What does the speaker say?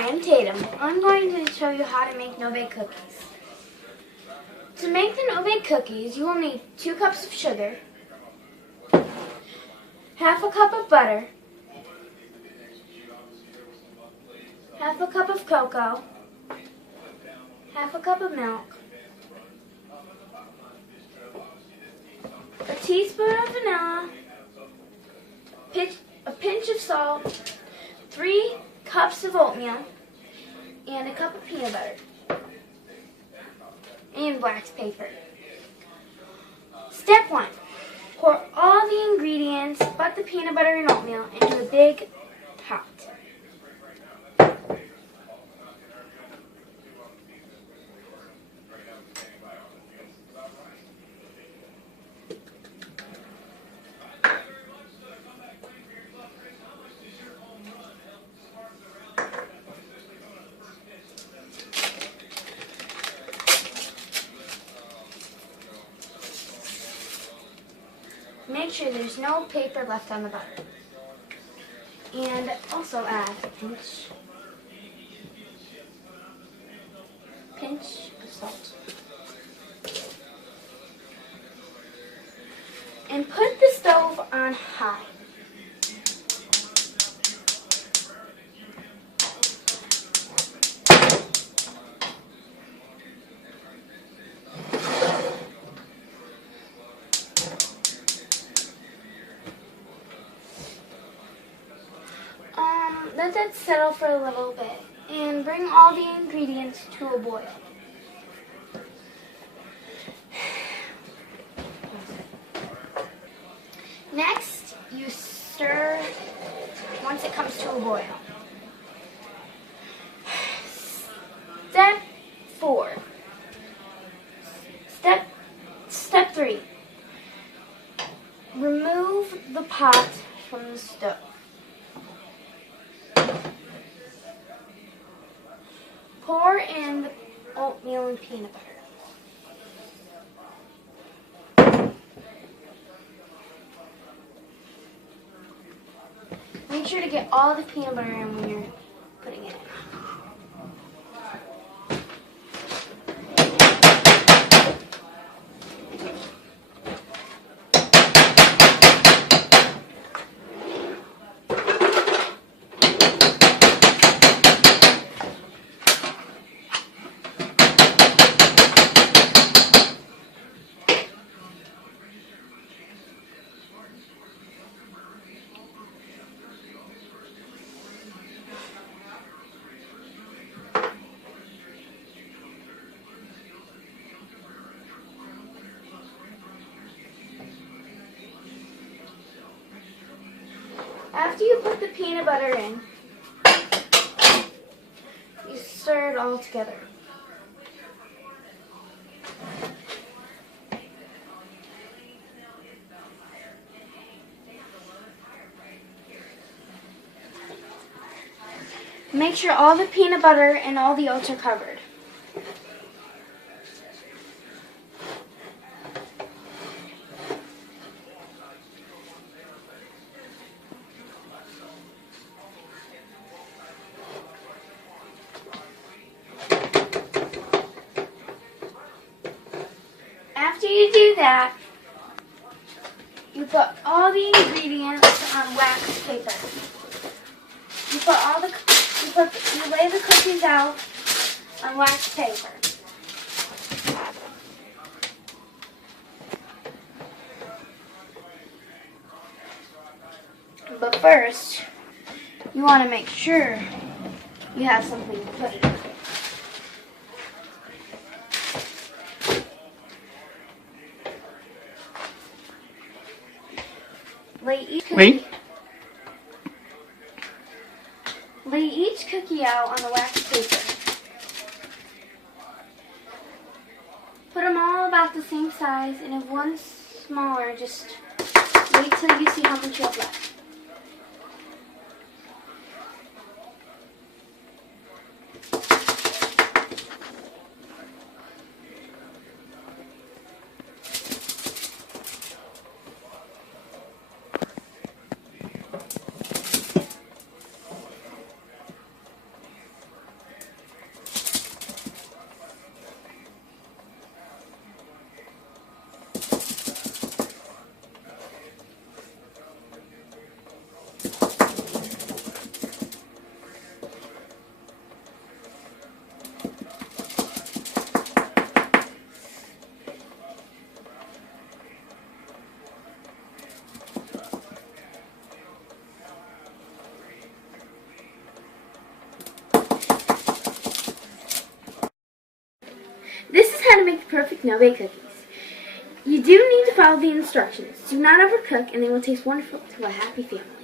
Hi, I'm Tatum. I'm going to show you how to make no-bake cookies. To make the no-bake cookies, you will need 2 cups of sugar, half a cup of butter, half a cup of cocoa, half a cup of milk, a teaspoon of vanilla, a pinch of salt, 3 cups of oatmeal, and a cup of peanut butter, and wax paper. Step 1. Pour all the ingredients but the peanut butter and oatmeal into a big pot. Make sure there's no paper left on the butter. And also add a pinch of salt. And put the stove on high. Let that settle for a little bit and bring all the ingredients to a boil. Next, you stir once it comes to a boil. Step 4. Step 3. Remove the pot from the stove. Pour in the oatmeal and peanut butter. Make sure to get all the peanut butter in when you're putting it in. After you put the peanut butter in, you stir it all together. Make sure all the peanut butter and all the oats are covered. After you do that, you put all the ingredients on wax paper. You lay the cookies out on wax paper. But first, you want to make sure you have something to put it in. Lay each cookie out on the wax paper. Put them all about the same size, and if one's smaller, just wait till you see how much you have left. perfect no-bake cookies. You do need to follow the instructions. Do not overcook, and they will taste wonderful to a happy family.